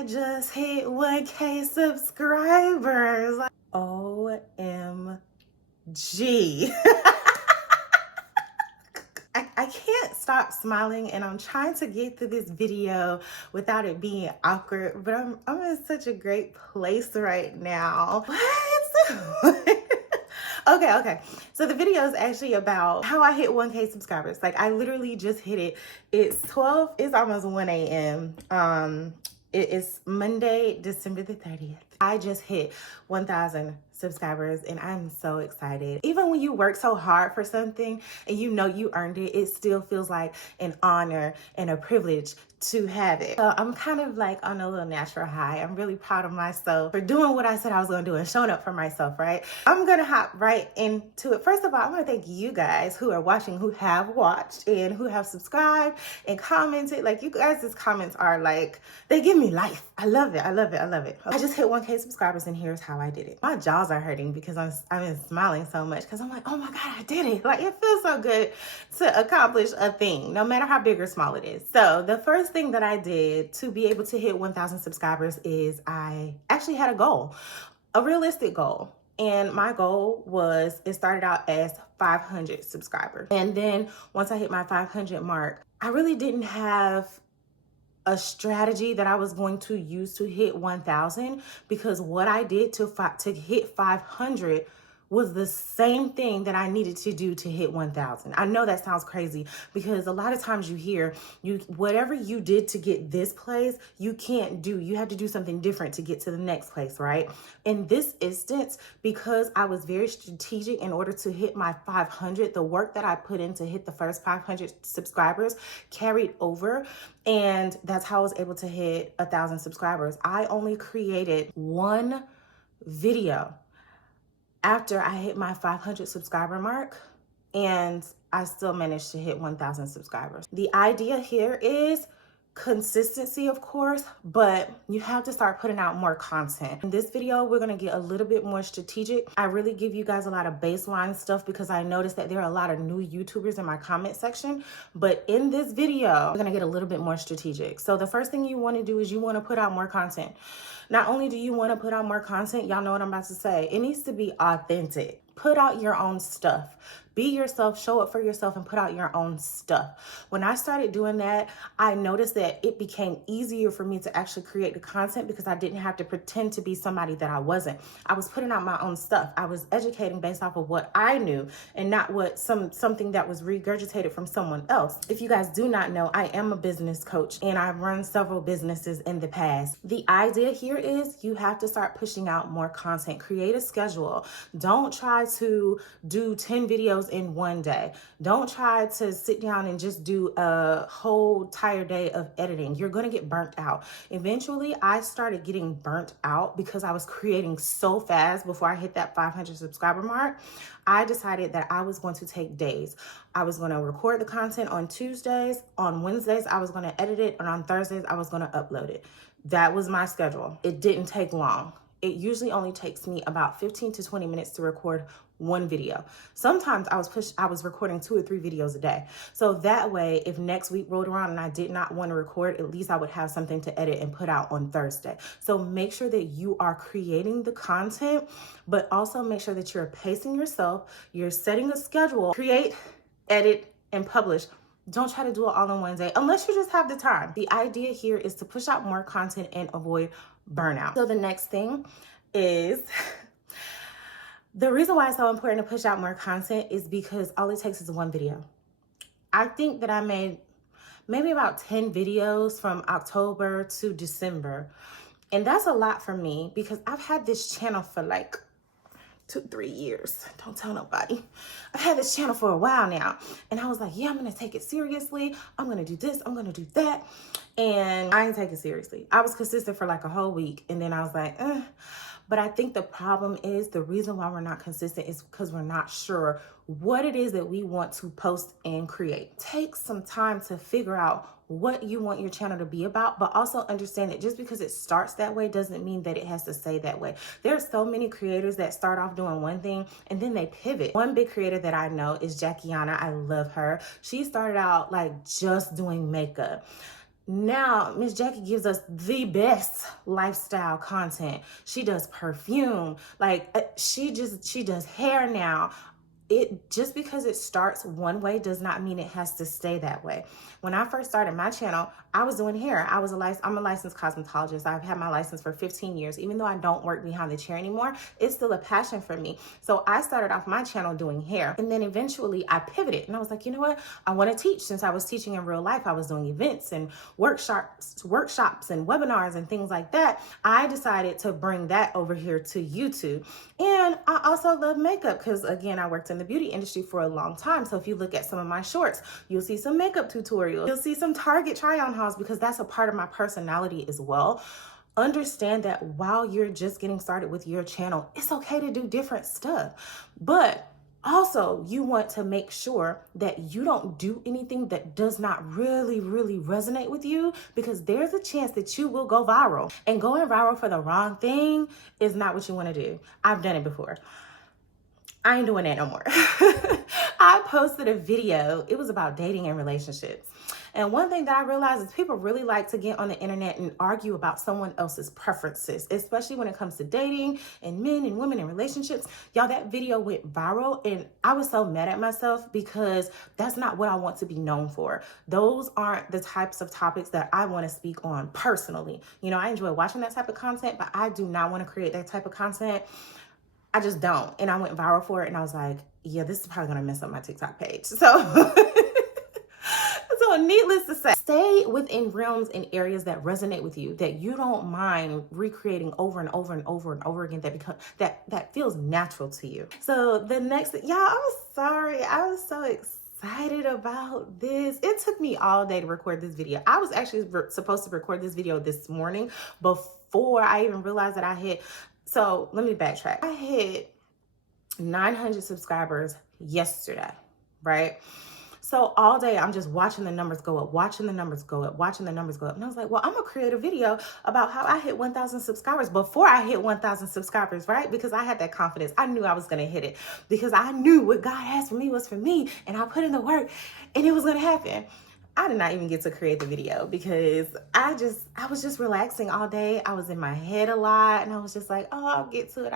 I just hit 1K subscribers. OMG. I can't stop smiling, and I'm trying to get through this video without it being awkward, but I'm in such a great place right now. What? Okay. So the video is actually about how I hit 1K subscribers. Like, I literally just hit it. It's almost 1 a.m. It is Monday, December the 30th. I just hit 1,000 subscribers and I'm so excited. Even when you work so hard for something and you know you earned it, it still feels like an honor and a privilege to have it. So I'm kind of like on a little natural high. I'm really proud of myself for doing what I said I was gonna do and showing up for myself, right? I'm gonna hop right into it. First of all, I wanna thank you guys who are watching, who have watched and who have subscribed and commented. Like, you guys' comments are like, they give me life. I love it. I just hit 1K subscribers and here's how I did it. My jaws are hurting because I've been smiling so much because I'm like, oh my God, I did it. Like, it feels so good to accomplish a thing, no matter how big or small it is. So the first thing that I did to be able to hit 1,000 subscribers is I actually had a goal, a realistic goal. And my goal was, it started out as 500 subscribers. And then once I hit my 500 mark, I really didn't have a strategy that I was going to use to hit 1,000, because what I did to hit 500 was the same thing that I needed to do to hit 1,000. I know that sounds crazy because a lot of times you hear whatever you did to get this place, you can't do. You have to do something different to get to the next place, right? In this instance, because I was very strategic in order to hit my 500, the work that I put in to hit the first 500 subscribers carried over. And that's how I was able to hit 1,000 subscribers. I only created one video after I hit my 500 subscriber mark, and I still managed to hit 1,000 subscribers. The idea here is consistency, of course, but you have to start putting out more content. In this video, we're gonna get a little bit more strategic. I really give you guys a lot of baseline stuff because I noticed that there are a lot of new YouTubers in my comment section, but in this video, we're gonna get a little bit more strategic. So the first thing you wanna do is you wanna put out more content. Not only do you wanna put out more content, y'all know what I'm about to say, it needs to be authentic. Put out your own stuff. Be yourself, show up for yourself, and put out your own stuff. When I started doing that, I noticed that it became easier for me to actually create the content because I didn't have to pretend to be somebody that I wasn't. I was putting out my own stuff. I was educating based off of what I knew and not what something that was regurgitated from someone else. If you guys do not know, I am a business coach and I've run several businesses in the past. The idea here is you have to start pushing out more content. Create a schedule. Don't try to do 10 videos in one day. Don't try to sit down and just do a whole entire day of editing. You're going to get burnt out. Eventually, I started getting burnt out because I was creating so fast before I hit that 500 subscriber mark. I decided that I was going to take days. I was going to record the content on Tuesdays. On Wednesdays, I was going to edit it. And on Thursdays, I was going to upload it. That was my schedule. It didn't take long. It usually only takes me about 15 to 20 minutes to record one video. Sometimes I was recording 2 or 3 videos a day. So that way, if next week rolled around and I did not want to record, at least I would have something to edit and put out on Thursday. So make sure that you are creating the content, but also make sure that you're pacing yourself. You're setting a schedule, create, edit, and publish. Don't try to do it all in one day unless you just have the time. The idea here is to push out more content and avoid burnout. So the next thing is, the reason why it's so important to push out more content is because all it takes is one video. I think that I made maybe about 10 videos from October to December. And that's a lot for me because I've had this channel for like 2-3 years. Don't tell nobody. I've had this channel for a while now. And I was like, yeah, I'm going to take it seriously. I'm going to do this. I'm going to do that. And I didn't take it seriously. I was consistent for like a whole week. And then I was like, But I think the problem is, the reason why we're not consistent is because we're not sure what it is that we want to post and create. Take some time to figure out what you want your channel to be about, but also understand that just because it starts that way doesn't mean that it has to stay that way. There are so many creators that start off doing one thing and then they pivot. One big creator that I know is Jackiana. I love her. She started out like just doing makeup. Now, Miss Jackie gives us the best lifestyle content. She does perfume, like she does hair now. It just because it starts one way does not mean it has to stay that way. When I first started my channel, I was doing hair. I'm a licensed cosmetologist. I've had my license for 15 years. Even though I don't work behind the chair anymore, it's still a passion for me. So I started off my channel doing hair, and then eventually I pivoted and I was like, you know what? I want to teach. Since I was teaching in real life, I was doing events and workshops and webinars and things like that. I decided to bring that over here to YouTube. And I also love makeup because, again, I worked in the beauty industry for a long time. So if you look at some of my shorts, you'll see some makeup tutorials. You'll see some Target try-on hauls because that's a part of my personality as well. Understand that while you're just getting started with your channel, it's okay to do different stuff. But also, you want to make sure that you don't do anything that does not really resonate with you, because there's a chance that you will go viral. And going viral for the wrong thing is not what you want to do. I've done it before. I ain't doing that no more. I posted a video. It was about dating and relationships. And one thing that I realized is people really like to get on the internet and argue about someone else's preferences, especially when it comes to dating and men and women and relationships. Y'all, that video went viral and I was so mad at myself because that's not what I want to be known for. Those aren't the types of topics that I want to speak on personally. You know, I enjoy watching that type of content, but I do not want to create that type of content. I just don't. And I went viral for it and I was like, yeah, this is probably going to mess up my TikTok page. So needless to say, stay within realms and areas that resonate with you, that you don't mind recreating over and over and over and over again, that feels natural to you. So the next, y'all, I'm sorry. I was so excited about this. It took me all day to record this video. I was actually supposed to record this video this morning before I even realized that I hit. So let me backtrack. I hit 900 subscribers yesterday, right? So all day I'm just watching the numbers go up, watching the numbers go up, watching the numbers go up. And I was like, well, I'm gonna create a video about how I hit 1,000 subscribers before I hit 1,000 subscribers, right? Because I had that confidence. I knew I was gonna hit it because I knew what God has for me was for me, and I put in the work and it was gonna happen. I did not even get to create the video because I was just relaxing all day. I was in my head a lot and I was just like, oh, I'll get to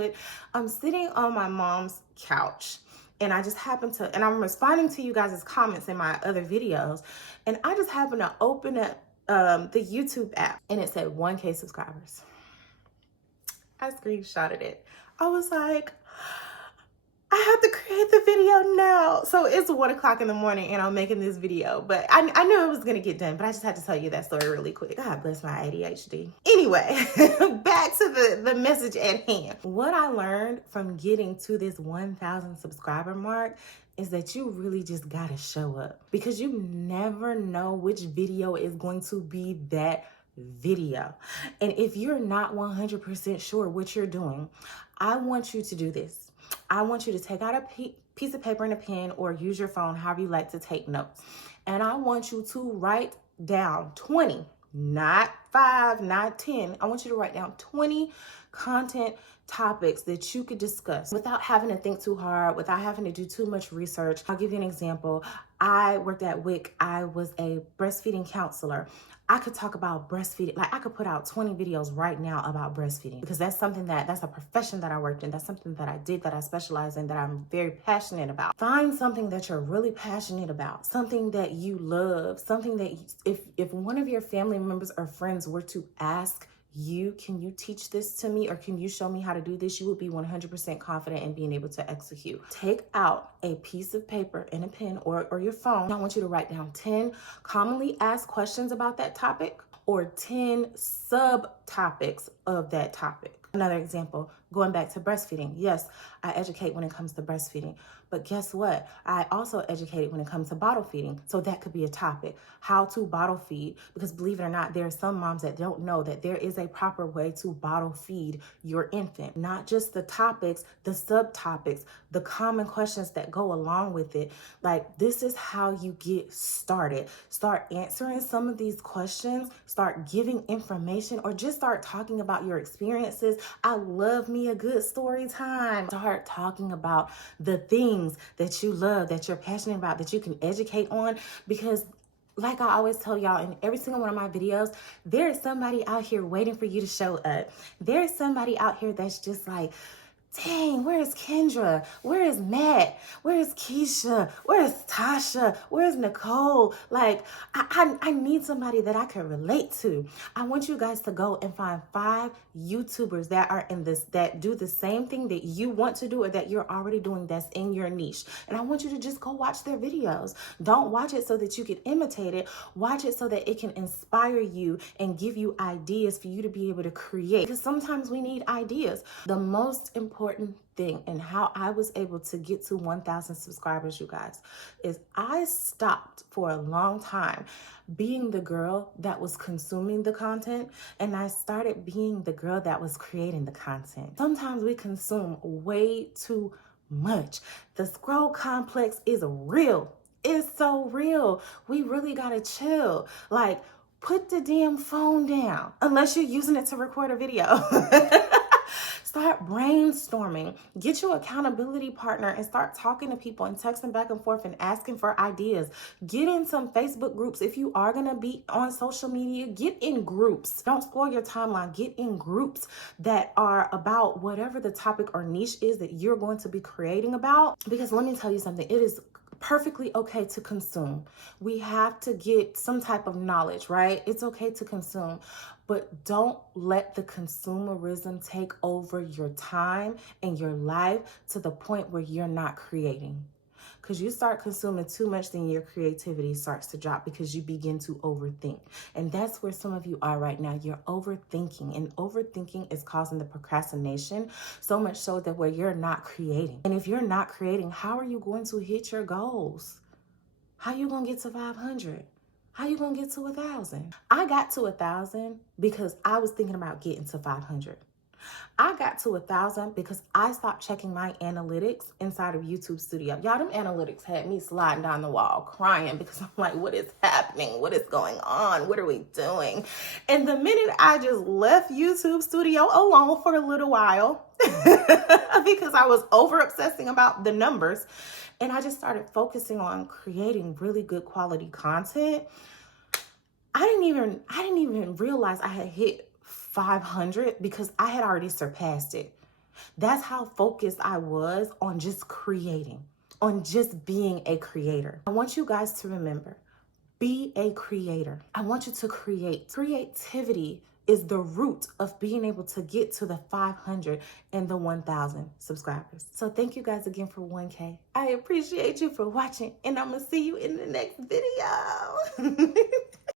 it. I'm sitting on my mom's couch. And I just happened to, and I'm responding to you guys' comments in my other videos. And I just happened to open up the YouTube app and it said 1K subscribers. I screenshotted it. I was like, I have to create the video now. So it's 1 o'clock in the morning and I'm making this video, but I knew it was gonna get done, but I just had to tell you that story really quick. God bless my ADHD. Anyway, back to the message at hand. What I learned from getting to this 1,000 subscriber mark is that you really just gotta show up, because you never know which video is going to be that video. And if you're not 100% sure what you're doing, I want you to do this. I want you to take out a piece of paper and a pen, or use your phone, however you like to take notes. And I want you to write down 20, not 5, not 10. I want you to write down 20 content topics that you could discuss without having to think too hard, without having to do too much research. I'll give you an example. I worked at WIC. I was a breastfeeding counselor. I could talk about breastfeeding. Like, I could put out 20 videos right now about breastfeeding, because that's a profession that I worked in. That's something that I did, that I specialize in, that I'm very passionate about. Find something that you're really passionate about, something that you love, something that if one of your family members or friends were to ask you, can you teach this to me, or can you show me how to do this, you would be 100% confident in being able to execute. Take out a piece of paper and a pen, or your phone. I want you to write down 10 commonly asked questions about that topic, or 10 subtopics of that topic. Another example, going back to breastfeeding. Yes, I educate when it comes to breastfeeding, but guess what? I also educate when it comes to bottle feeding. So that could be a topic, how to bottle feed, because believe it or not, there are some moms that don't know that there is a proper way to bottle feed your infant. Not just the topics, the subtopics, the common questions that go along with it. Like, this is how you get started. Start answering some of these questions, start giving information, or just start talking about your experiences. I love me a good story time. Start talking about the things that you love, that you're passionate about, that you can educate on, because like I always tell y'all in every single one of my videos, there is somebody out here waiting for you to show up. There's somebody out here that's just like, dang, where's Kendra? Where is Matt? Where is Keisha? Where is Tasha? Where's Nicole? Like, I need somebody that I can relate to. I want you guys to go and find 5 YouTubers that are in this, that do the same thing that you want to do or that you're already doing that's in your niche. And I want you to just go watch their videos. Don't watch it so that you can imitate it. Watch it so that it can inspire you and give you ideas for you to be able to create. Because sometimes we need ideas. The most important thing and how I was able to get to 1,000 subscribers, you guys, is I stopped for a long time being the girl that was consuming the content, and I started being the girl that was creating the content. Sometimes we consume way too much. The scroll complex is real. It's so real. We really gotta chill. Like, put the damn phone down unless you're using it to record a video. Start brainstorming. Get your accountability partner and start talking to people and texting back and forth and asking for ideas. Get in some Facebook groups. If you are going to be on social media, get in groups. Don't spoil your timeline. Get in groups that are about whatever the topic or niche is that you're going to be creating about. Because let me tell you something, it is perfectly okay to consume. We have to get some type of knowledge, right? It's okay to consume, but don't let the consumerism take over your time and your life to the point where you're not creating. Because you start consuming too much, then your creativity starts to drop because you begin to overthink. And that's where some of you are right now. You're overthinking, and overthinking is causing the procrastination, so much so that where you're not creating. And if you're not creating, how are you going to hit your goals? How are you going to get to 500? How are you going to get to 1,000? I got to 1,000 because I was thinking about getting to 500. I got to 1,000 because I stopped checking my analytics inside of YouTube Studio. Y'all, them analytics had me sliding down the wall crying because I'm like, what is happening? What is going on? What are we doing? And the minute I just left YouTube Studio alone for a little while because I was over obsessing about the numbers, and I just started focusing on creating really good quality content, I didn't even realize I had hit 500 because I had already surpassed it. That's how focused I was on just creating, on just being a creator. I want you guys to remember, be a creator. I want you to create. Creativity is the root of being able to get to the 500 and the 1,000 subscribers. So thank you guys again for 1K. I appreciate you for watching, and I'm gonna see you in the next video.